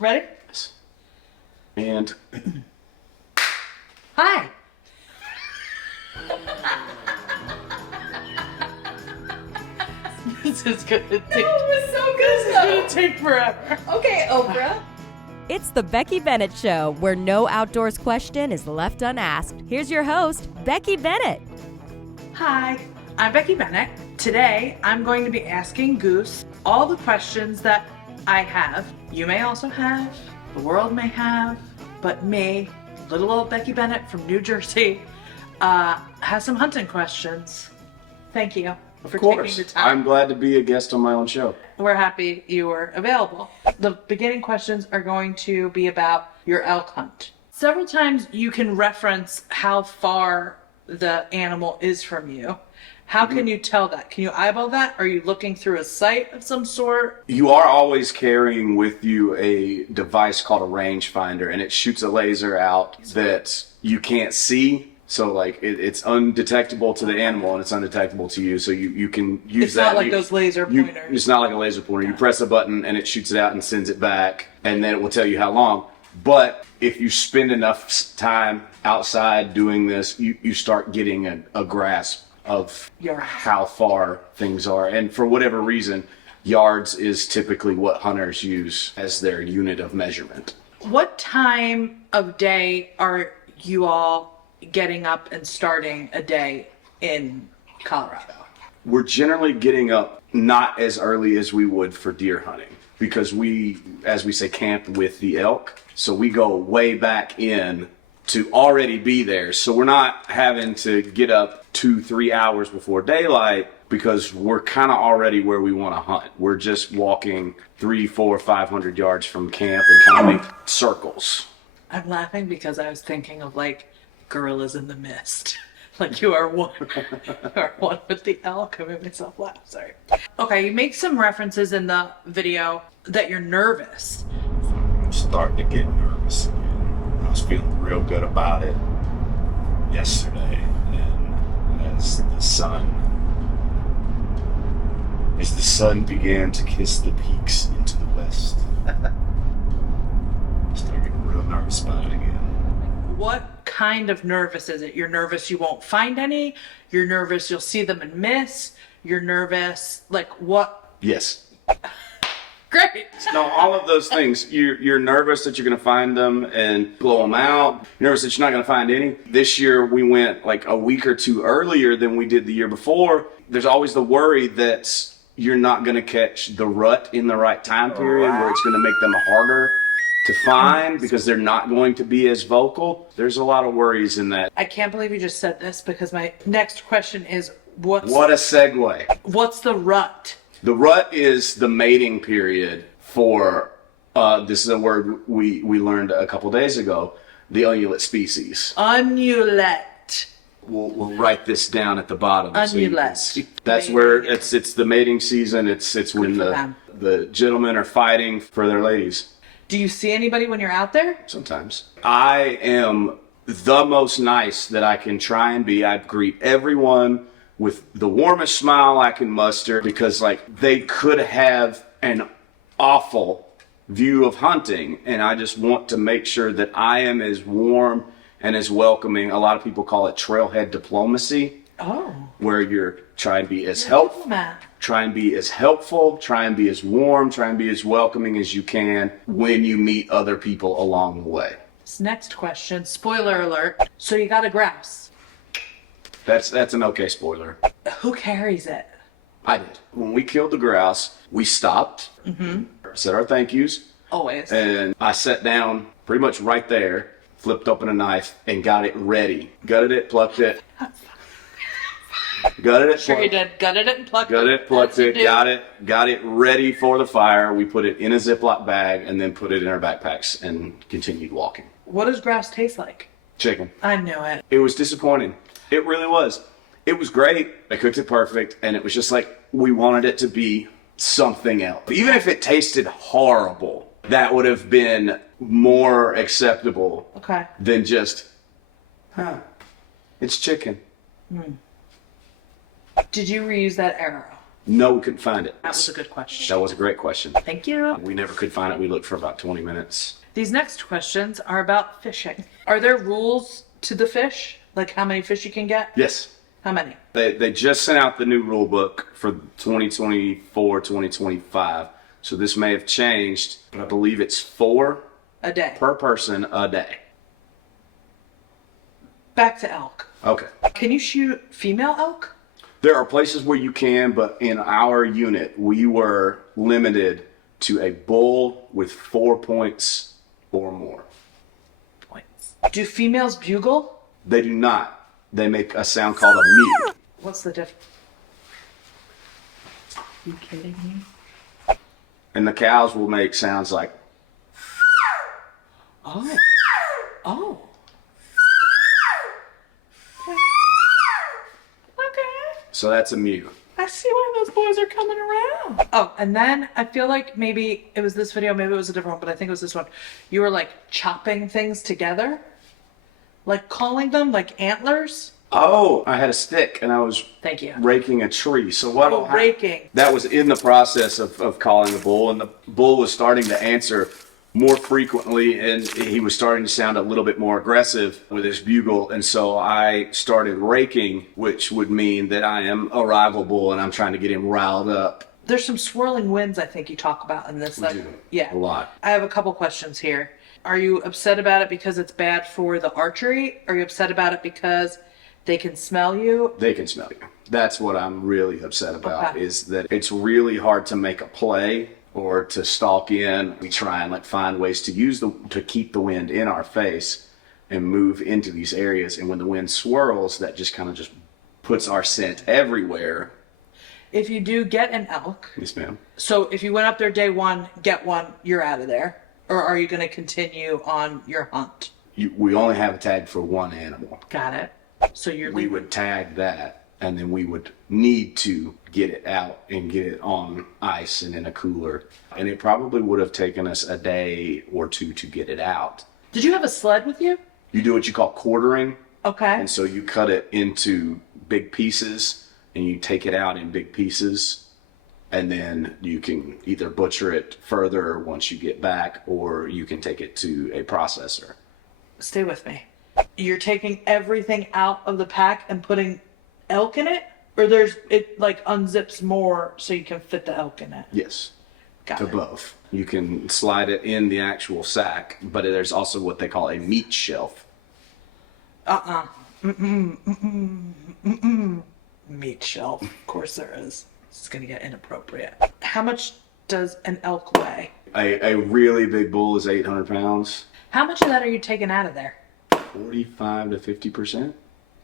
Ready? Yes. And hi. This is gonna take. It was so good. This is gonna take forever. Okay, Oprah. It's the Becky Bennett Show, where no outdoors question is left unasked. Here's your host, Becky Bennett. Hi, I'm Becky Bennett. Today, I'm going to be asking Goose all the questions that I have. You may also have, the world may have, but me, little old Becky Bennett from New Jersey, has some hunting questions. Thank you for taking the time. I'm glad to be a guest on my own show. We're happy you were available. The beginning questions are going to be about your elk hunt. Several times you can reference how far the animal is from you. How can you tell that? Can you eyeball that? Are you looking through a sight of some sort? You are always carrying with you a device called a rangefinder, and it shoots a laser out that you can't see. So, like, it's undetectable to the animal, and it's undetectable to you. So you can use It's that. not like those laser pointers. It's not like a laser pointer. You press a button, and it shoots it out and sends it back, and then it will tell you how long. But if you spend enough time outside doing this, you start getting a grasp of how far things are. And for whatever reason, yards is typically what hunters use as their unit of measurement. What time of day are you all getting up and starting a day in Colorado? We're generally getting up not as early as we would for deer hunting because we, as we say, camp with the elk. So we go way back in to already be there. So we're not having to get up 2-3 hours before daylight because we're kind of already where we want to hunt. We're just walking 300, 400, 500 yards from camp and kind of make circles. I'm laughing because I was thinking of like gorillas in the mist. Like you are one with the elk. I made myself laugh, sorry. Okay, you make some references in the video that you're nervous. I'm starting to get nervous again. I was feeling real good about it yesterday, and as the sun began to kiss the peaks into the west, I started getting real nervous about it again. What kind of nervous is it? You're nervous you won't find any? You're nervous you'll see them and miss? You're nervous, like what? Yes. Great. No, all of those things. You're nervous that you're going to find them and blow them out. You're nervous that you're not going to find any. This year we went like a week or two earlier than we did the year before. There's always the worry that you're not going to catch the rut in the right time period where it's going to make them harder to find because they're not going to be as vocal. There's a lot of worries in that. I can't believe you just said this because my next question is What a segue. what's the rut? The rut is the mating period for, this is a word we learned a couple days ago, the ungulate species. Ungulate. We'll write this down at the bottom. So you can Ungulate. see. That's Mating. where it's the mating season. It's when for them. the gentlemen are fighting for their ladies. Do you see anybody when you're out there? Sometimes. I am the most nice that I can try and be. I greet everyone with the warmest smile I can muster because like they could have an awful view of hunting, and I just want to make sure that I am as warm and as welcoming. A lot of people call it trailhead diplomacy, Oh. where you're trying to be as helpful, Diplomat. try and be as helpful, try and be as warm, try and be as welcoming as you can when you meet other people along the way. This next question, spoiler alert. So you got a grouse. That's an okay spoiler. Who carries it? I did. When we killed the grouse, we stopped, said our thank yous, Always. and I sat down pretty much right there, flipped open a knife, and got it ready. Gutted it, plucked it. Gutted it, Sure you plucked did. Gutted it and plucked Got it, plucked As you it, do. got it ready for the fire. We put it in a Ziploc bag and then put it in our backpacks and continued walking. What does grouse taste like? Chicken. I knew it. It was disappointing. It really was. It was great. They cooked it perfect, and it was just like we wanted it to be something else. Even if it tasted horrible, that would have been more acceptable Okay. than just, it's chicken. Did you reuse that arrow? No, we couldn't find it. That was a good question. That was a great question. Thank you. We never could find it. We looked for about 20 minutes. These next questions are about fishing. Are there rules to the fish? Like how many fish you can get? Yes. How many? They just sent out the new rule book for 2024, 2025. So this may have changed, but I believe it's 4 A day. per person a day. Back to elk. Okay. Can you shoot female elk? There are places where you can, but in our unit, we were limited to a bull with 4 points or more. Points. Do females bugle? They do not. They make a sound called a mew. What's the difference? You kidding me? And the cows will make sounds like, Oh. Oh. Okay. so that's a mew. I see why those boys are coming around. Oh, and then I feel like maybe it was this video, maybe it was a different one, but I think it was this one. You were like chopping things together, like calling them like antlers. Oh, I had a stick and I was Thank you. raking a tree. So what? Oh, raking. That was in the process of calling the bull, and the bull was starting to answer more frequently, and he was starting to sound a little bit more aggressive with his bugle. And so I started raking, which would mean that I am a rival bull and I'm trying to get him riled up. There's some swirling winds I think you talk about in this. We do. Yeah. A lot. I have a couple questions here. Are you upset about it because it's bad for the archery? Are you upset about it because they can smell you? They can smell you. That's what I'm really upset about, Okay. is that it's really hard to make a play or to stalk in. We try and find ways to keep the wind in our face and move into these areas. And when the wind swirls, that just kind of just puts our scent everywhere. If you do get an elk, Yes, ma'am. so if you went up there day one, get one, you're out of there. Or are you going to continue on your hunt? We only have a tag for one animal. Got it. So you're We leaving. would tag that, and then we would need to get it out and get it on ice and in a cooler. And it probably would have taken us a day or two to get it out. Did you have a sled with you? You do what you call quartering, Okay. and so you cut it into big pieces, and you take it out in big pieces, and then you can either butcher it further once you get back, or you can take it to a processor. Stay with me. You're taking everything out of the pack and putting elk in it? Or it like unzips more so you can fit the elk in it? Yes. Got To it. both. You can slide it in the actual sack, but there's also what they call a meat shelf. Meat shelf. Of course there is. This is going to get inappropriate. How much does an elk weigh? A really big bull is 800 pounds, How much of that are you taking out of there? 45 to 50%,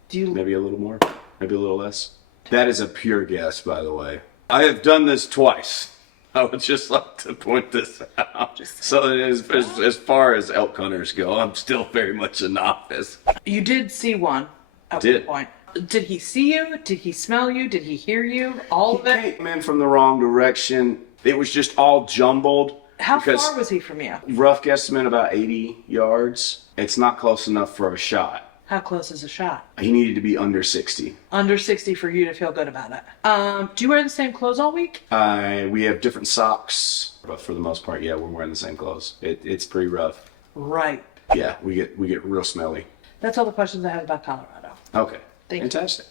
Do you maybe a little more, maybe a little less. That is a pure guess, by the way. I have done this twice. I would just like to point this out. So as far as elk hunters go, I'm still very much a novice. You did see one at Did. one point. Did he see you? Did he smell you? Did he hear you? All of it? Came in from the wrong direction. It was just all jumbled. How because far was he from you? rough guesstimate about 80 yards. It's not close enough for a shot. How close is a shot? He needed to be under 60. Under 60 for you to feel good about it. Do you wear the same clothes all week? We have different socks, but for the most part, yeah, we're wearing the same clothes. It's pretty rough. Right. Yeah, we get real smelly. That's all the questions I have about Colorado. Okay, Thank you. fantastic.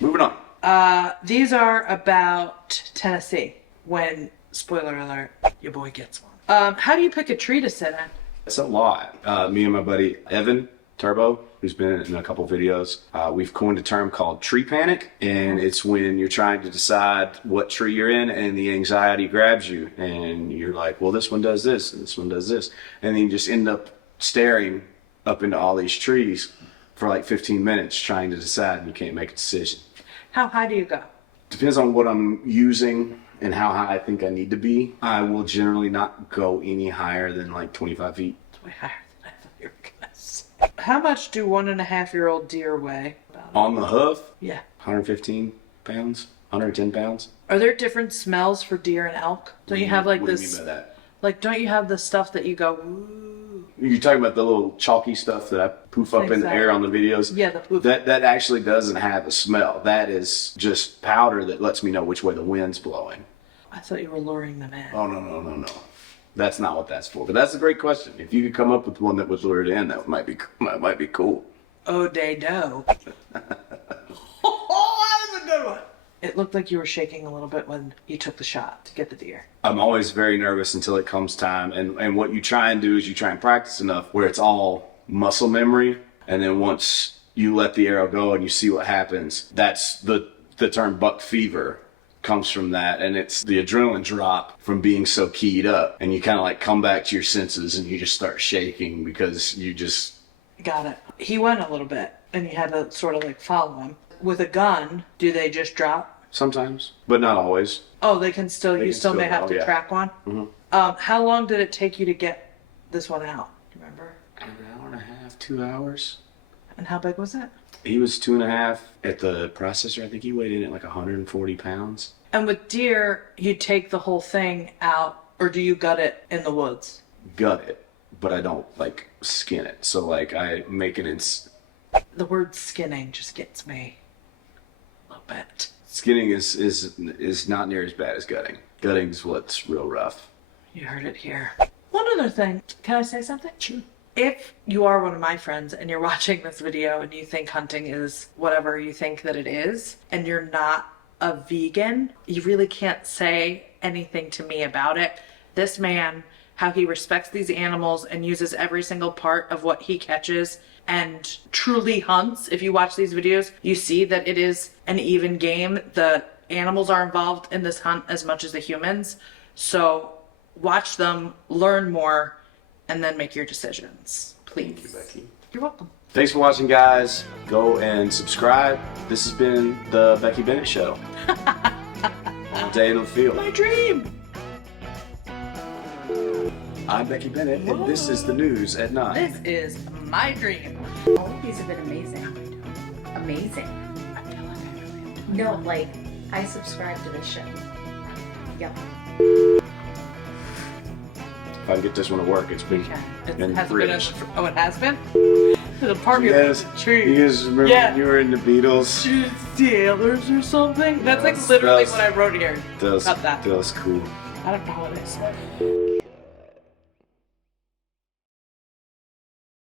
Moving on. These are about Tennessee. When, spoiler alert, your boy gets one. How do you pick a tree to sit in? It's a lot. Me and my buddy Evan Turbo, who's been in a couple videos, we've coined a term called tree panic, and it's when you're trying to decide what tree you're in and the anxiety grabs you and you're like, well, this one does this and this one does this, and then you just end up staring up into all these trees for like 15 minutes trying to decide, and you can't make a decision. How high do you go? Depends on what I'm using and how high I think I need to be. I will generally not go any higher than like 25 feet. It's way higher than I thought you were gonna say. How much do 1.5-year-old deer weigh? On the hoof, Yeah. 115 pounds, 110 pounds. Are there different smells for deer and elk? Don't you have like What this? do you mean by that? Like, don't you have the stuff that you go, ooh? You're talking about the little chalky stuff that I poof up in the air on the videos? Yeah, the poof. That actually doesn't have a smell. That is just powder that lets me know which way the wind's blowing. I thought you were luring them in. Oh, no. That's not what that's for. But that's a great question. If you could come up with one that was lured in, that might be cool. Oh, day do. Oh, that was a good one. It looked like you were shaking a little bit when you took the shot to get the deer. I'm always very nervous until it comes time. And what you try and do is you try and practice enough where it's all muscle memory. And then once you let the arrow go and you see what happens, that's the term buck fever comes from that. And it's the adrenaline drop from being so keyed up. And you kind of like come back to your senses and you just start shaking because you just... Got it. He went a little bit and you had to sort of like follow him. With a gun, do they just drop? Sometimes, but not always. Oh, they can still, you still may have to yeah. track one? Mm-hmm. How long did it take you to get this one out? Do you remember? An hour and a half, 2 hours. And how big was it? He was 2.5 at the processor. I think he weighed in at like 140 pounds. And with deer, you take the whole thing out, or do you gut it in the woods? Gut it, but I don't like skin it. So like I make it in... The word skinning just gets me a little bit. Skinning is not near as bad as gutting. Gutting's what's real rough. You heard it here. One other thing. Can I say something? Sure. If you are one of my friends and you're watching this video and you think hunting is whatever you think that it is, and you're not a vegan, you really can't say anything to me about it. This man, how he respects these animals and uses every single part of what he catches and truly hunts. If you watch these videos, you see that it is an even game. The animals are involved in this hunt as much as the humans. So watch them, learn more, and then make your decisions. Please. Thank you, Becky. You're welcome. Thanks for watching, guys. Go and subscribe. This has been the Becky Bennett Show. On a day in the field. My dream. I'm Becky Bennett, and this is the news at 9. This is my dream. All of these have been amazing. Amazing. I feel like I really am. No, like, I subscribe to this show. Yep. If I can get this one to work, it's been It in has the been fridge. oh, it has been? The part You of guys, the tree. you guys remember Yeah. when you were in the Beatles? Steelers or something? That's like That literally was- what I wrote here. That was, About that. that was cool. I don't know what it is.